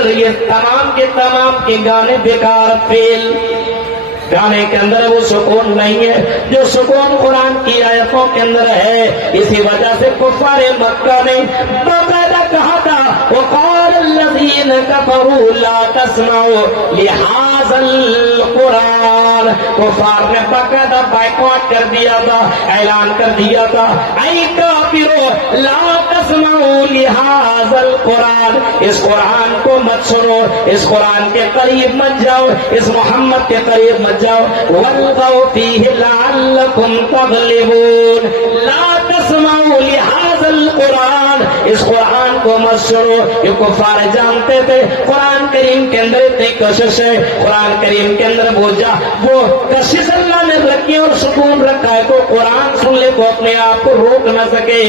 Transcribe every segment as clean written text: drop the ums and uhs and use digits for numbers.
اندر یہ تمام کے تمام کے گانے بیکار فیل. گانے کے اندر وہ سکون نہیں ہے جو سکون قرآن کی آیتوں کے اندر ہے. اسی وجہ سے کفار مکہ نے باقاعدہ کہا تھا وقال الذین کفروا لا تسمعوا لہذا القرآن. کفار نے باقاعدہ بائیکاٹ کر دیا تھا, اعلان کر دیا تھا اے کافرو لا تسمعوا لہذا القرآن, اس قرآن کو مت سنو, اس قرآن کے قریب مت جاؤ, اس محمد کے قریب مت جاؤ. والغوا فیہ لعلکم تغلبون. لا تسمعوا لہذا القرآن, اس قرآن کو مت سنو. یہ کفار جانتے تھے قرآن کریم کے اندر اتنی کشش ہے, قرآن کریم کے اندر وہ کشش اللہ نے رکھی اور سکون رکھا ہے, تو قرآن سن لے تو اپنے آپ کو روک نہ سکے,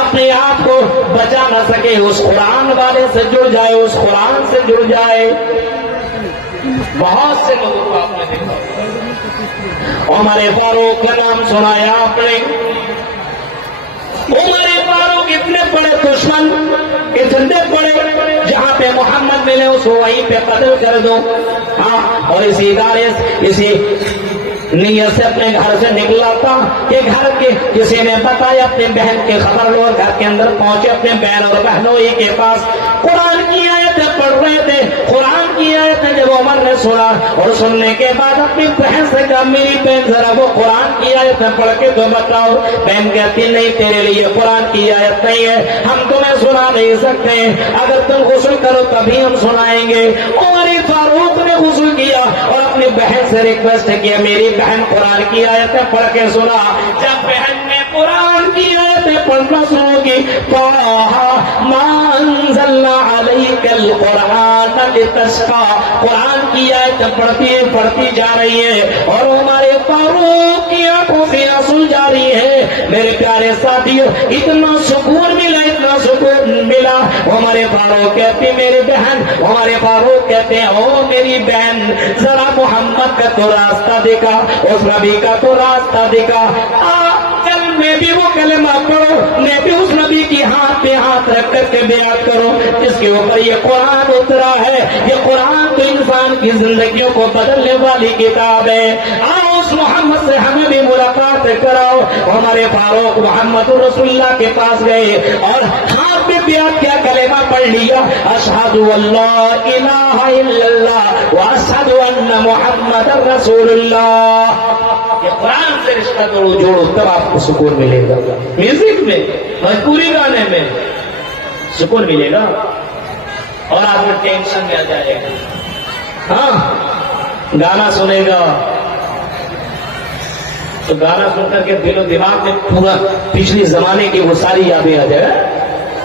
اپنے آپ کو بچا نہ سکے, اس قرآن والے سے جڑ جائے, اس قرآن سے جڑ جائے. بہت سے لوگوں کو آپ نے دیکھا, عمر فاروق کا نام سنایا آپ نے. عمر فاروق اتنے بڑے دشمن, اتنے بڑے, جہاں پہ محمد ملے اس کو وہیں پہ قتل کر دو. ہاں, اور اسی ادارے اسی نیت سے اپنے گھر سے نکلا تھا کہ گھر کے کسی نے بتایا اپنے بہن کی خبر لو, گھر کے اندر پہنچے اپنے بہن اور بہنوئی کے پاس, قرآن کی آیتیں پڑھ رہے تھے. قرآن کی آیتیں جب عمر نے سنا اور سننے کے بعد اپنی بہن سے کہا میری بہن ذرا وہ قرآن کی آیتیں پڑھ کے تو بتاؤ. بہن کہتی نہیں تیرے لیے قرآن کی آیت نہیں ہے, ہم تمہیں سنا نہیں سکتے, اگر تم غسل کرو تبھی ہم سنائیں گے. عمر فاروق نے غسل کیا اور اپنی بہن سے ریکویسٹ کیا میری بہن قرآن کی آیتیں پڑھ کے سنا. جب بہن نے قرآن کی آیتیں پڑھنا شروع کی, ما انزلنا علیک القرآن لتشقى, قرآن کی آیتیں پڑھتی جا رہی ہے اور ہمارے فاروق کی آنکھوں سے آنسو جاری ہے. میرے پیارے ساتھیوں, اتنا سکون ملا, اتنا سکون ملا. ہمارے فاروق کہتے میری بہن, ہمارے فاروق کہتے ہیں او میری بہن ذرا محمد کا تو راستہ دیکھا, اس نبی کا تو راستہ دیکھا, کل میں بھی وہ کلمہ پڑھو, میں بھی اس نبی کی ہاتھ پہ ہاتھ رکھ کر کے بیعت کرو جس کے اوپر یہ قرآن اترا ہے. یہ قرآن تو انسان کی زندگیوں کو بدلنے والی کتاب ہے. آؤ اس محمد سے ہمیں بھی ملاقات کراؤ. ہمارے فاروق محمد رسول اللہ کے پاس گئے اور ہاتھ پہ بیعت کیا, کلمہ پڑھ لیا, اشہد اللہ الہ الا اللہ واشہد ان محمد رسول اللہ. یہ قرآن سے رشتہ جوڑو تب آپ کو سکون ملے گا. میوزک میں, مجبوری گانے میں سکون ملے گا اور آپ کو ٹینشن میں آ جائے گا. ہاں, گانا سنے گا تو گانا سن کر کے دل و دماغ میں پورا پچھلی زمانے کی وہ ساری یادیں آ جائے گا.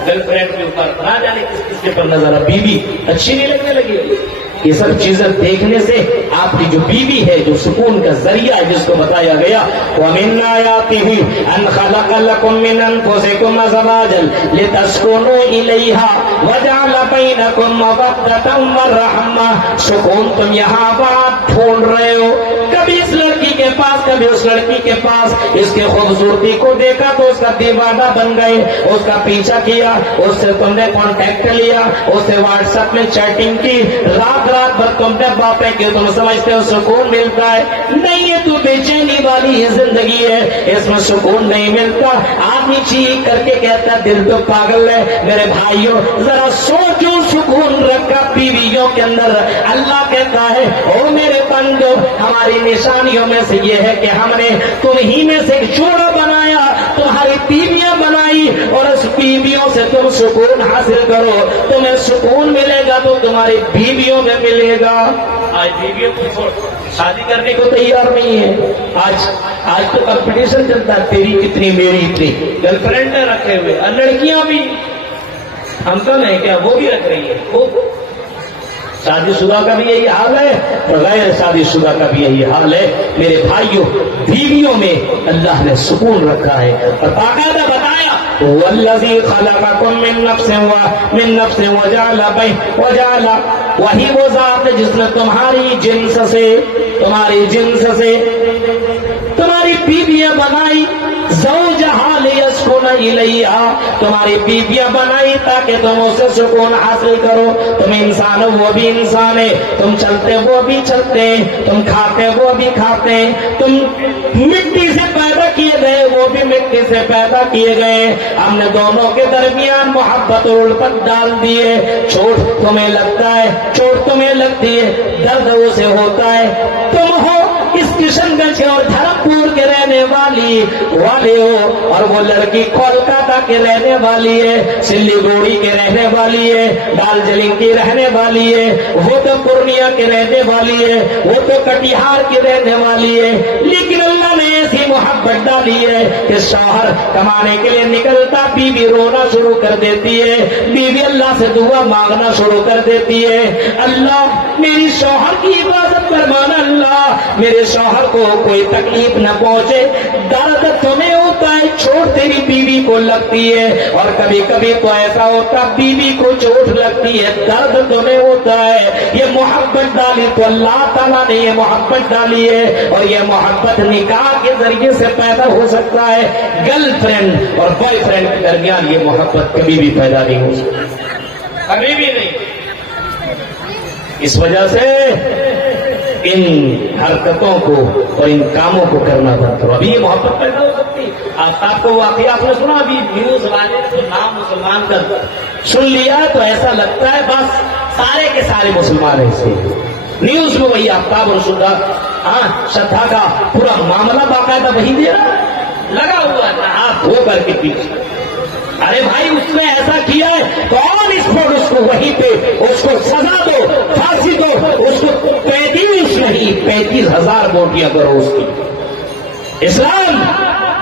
گرل فرینڈ کے اوپر نہ جانے کس کس کے پر نظر, بیوی اچھی نہیں لگنے لگی. یہ سب چیزیں دیکھنے سے آپ کی جو بیوی ہے جو سکون کا ذریعہ ہے جس کو بتایا گیا وَمِنْ آيَاتِهِ أَنْ خَلَقَ لَكُم مِّنْ أَنفُسِكُمْ أَزْوَاجًا لِتَسْكُنُوا إِلَيْهَا وَجَعَلَ بَيْنَكُم مَّوَدَّةً وَرَحْمَةً. سکون تم یہاں بات ڈھونڈ رہے ہو, کبھی اس لڑکی کے پاس کبھی اس لڑکی کے پاس, اس کی خوبصورتی کو دیکھا تو اس کا دیوانہ بن گئے, اس کا پیچھا کیا, اس سے تم نے کانٹیکٹ لیا, اس سے واٹس ایپ میں چیٹنگ کی, رات رات بھر تم نے باتیں کی, تم سمجھتے ہو سکون ملتا ہے. نہیں, یہ تو بے چینی والی زندگی ہے, اس میں سکون نہیں ملتا. آدمی چیخ کر کے کہتا ہے دل تو پاگل ہے. میرے بھائیوں ذرا سوچو, سکون رکھا بیویوں کے اندر. اللہ کہتا ہے او میرے بندو, ہماری نشانیوں میں سے یہ ہے کہ ہم نے تمہیں میں سے ایک جوڑا بنایا, تمہاری بیویاں بنائی, اور اس بیویوں سے تم سکون حاصل کرو. تمہیں سکون ملے گا تو تمہاری بیویوں میں ملے گا. آج بیویوں کو شادی کرنے کو تیار نہیں ہے. آج تو کمپٹیشن چلتا ہے, تیری کتنی میری اتنی. گرل فرینڈ رکھے ہوئے, اور لڑکیاں بھی, ہم تو نہیں کیا وہ بھی رکھ رہی ہے. شادی شدہ کا بھی یہی حال ہے, غیر شادی شدہ کا بھی یہی حال ہے. میرے بھائیوں, بیویوں میں اللہ نے سکون رکھا ہے اور باقاعدہ بتایا والذی خلقکم من نفس وجعل وہی وہ ذات ہے جس نے تمہاری جنس سے تمہاری بیویاں بنائی. زوجہا لیسکن تسكن إليها, تمہاری بیویاں بنائی تاکہ تم اسے سکون حاصل کرو. تم انسان ہو وہ بھی انسان ہے, تم چلتے وہ بھی چلتے, تم کھاتے وہ بھی کھاتے, تم مٹی سے پیدا کیے گئے وہ بھی مٹی سے پیدا کیے گئے. ہم نے دونوں کے درمیان محبت اور الفت ڈال دیے. چوٹ تمہیں لگتا ہے, چوٹ تمہیں لگتی ہے, درد اسے ہوتا ہے. تم ہو اس کشن گنج اور دھرم پور کے رہنے والے ہو, اور وہ لڑکی کولکاتہ کے رہنے والی ہے, سلی گوڑی کے رہنے والی ہے, دارجلنگ کی رہنے والی ہے, وہ تو پورنیہ کے رہنے والی ہے, وہ تو کٹیہار کی رہنے والی ہے. لیکن اللہ نے ایسی محبت ڈالی ہے کہ شوہر کمانے کے لیے نکلتا, بیوی رونا شروع کر دیتی ہے, بیوی اللہ سے دعا مانگنا شروع کر دیتی ہے, اللہ میری شوہر کی حفاظت فرمانا, اللہ میرے شوہر کو کوئی تکلیف نہ پہنچے. درد تمہیں ہوتا ہے, چوٹ تیری بیوی کو لگتی ہے, اور کبھی کبھی تو ایسا ہوتا بیوی کو چوٹ لگتی ہے, درد تمہیں ہوتا ہے. یہ محبت ڈالی تو اللہ تعالیٰ نے یہ محبت ڈالی ہے, اور یہ محبت نکاح کے ذریعے سے پیدا ہو سکتا ہے. گرل فرینڈ اور بوائے فرینڈ کے درمیان یہ محبت کبھی بھی پیدا نہیں ہو سکتی, کبھی بھی نہیں. اس وجہ سے ان حرکتوں کو اور ان کاموں کو کرنا بند کرو. ابھی یہ محبت پیدا ہو سکتی. آپ کو واقعی آپ نے سنا, ابھی نیوز والے نے نام مسلمان کا سن لیا تو ایسا لگتا ہے بس سارے کے سارے مسلمان ہیں. سے نیوز میں وہی آفتاب اور شدھا کا پورا معاملہ باقاعدہ وہی دے رہا, لگا ہوا ہے ہاتھ دھو کر کے پیچھے. ارے بھائی اس نے ایسا کیا ہے تو آن اسپاٹ اس کو وہیں پہ اس کو سزا دو, پھانسی دو, اس کو 35,000 بوٹیاں کرو اس کی. اسلام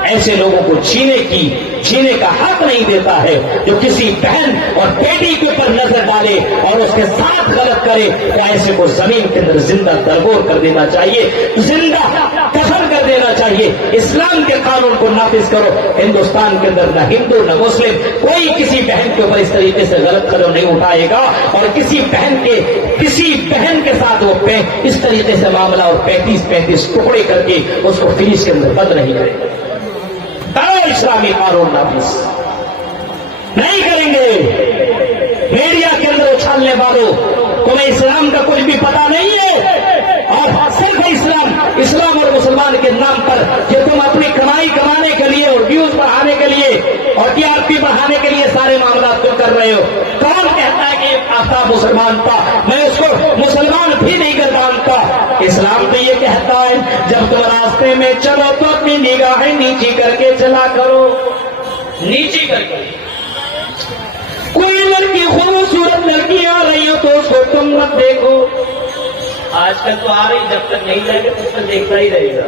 ایسے لوگوں کو چھینے کا حق نہیں دیتا ہے. جو کسی بہن اور بیٹی کے اوپر نظر ڈالے اور اس کے ساتھ غلط کرے تو ایسے کو زمین کے اندر زندہ درگور کر دینا چاہیے, زندہ دفن کر دینا چاہیے. اسلام کے قانون کو نافذ کرو. ہندوستان کے اندر نہ ہندو نہ مسلم کوئی کسی بہن کے اوپر اس طریقے سے غلط قدم نہیں اٹھائے گا, اور کسی بہن کے ساتھ وہ اس طریقے سے معاملہ اور 35 ٹکڑے کر کے اس کو فریج کے اندر بند نہیں کرے گا. اسلامی قانون نافذ نہیں کریں گے. میڈیا کے اندر اچھالنے والوں تمہیں اسلام کا کچھ بھی پتا نہیں ہے, اور صرف اسلام اور مسلمان کے نام پر کہ تم اپنی کمائی کمانے کے لیے اور ویوز بڑھانے کے لیے اور TRP بڑھانے کے لیے سارے معاملات تم کر رہے ہو. کون کہتا ہے کہ آفتاب مسلمان تھا, میں اس کو مسلمان بھی نہیں کر مانتا. اسلام تو یہ کہتا ہے جب تم راستے میں چلو تو اپنی نگاہیں نیچی کر کے چلا کرو, نیچی کر کے. کوئی لڑکی خوبصورت لڑکی آ رہی ہو تو اس کو تم مت دیکھو. آج کل تو آ رہی, جب تک نہیں جائے گا تب تک دیکھتا ہی رہے گا.